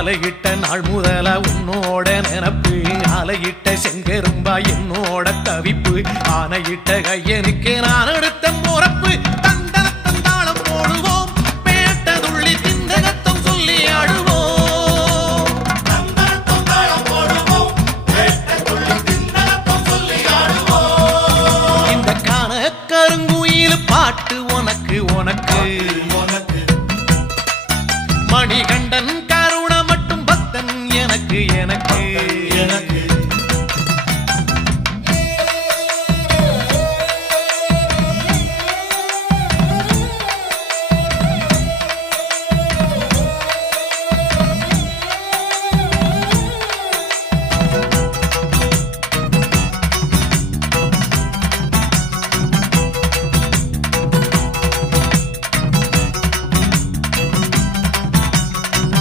மாலையிட்ட நாள் முதல உன்னோட நினப்பு ஆலையிட்ட செங்கரும்பா என்னோட தவிப்பு ஆனையிட்ட கையனுக்கு நான் எடுத்த முறப்பு தந்தரத்தம் தாளம் போடுவோம் பேட்டதுள்ளி திந்தகத்தம் சொல்லி ஆடுவோம் தந்தரத்தம் தாளம் போடுவோம் பேட்டதுள்ளி திந்தகத்தம் சொல்லி ஆடுவோம் இந்த காண கருங்குயில் பாட்டு உனக்கு உனக்கு மணிகண்டன் கருண மட்டும் பக்தன் எனக்கு எனக்கு எனக்கு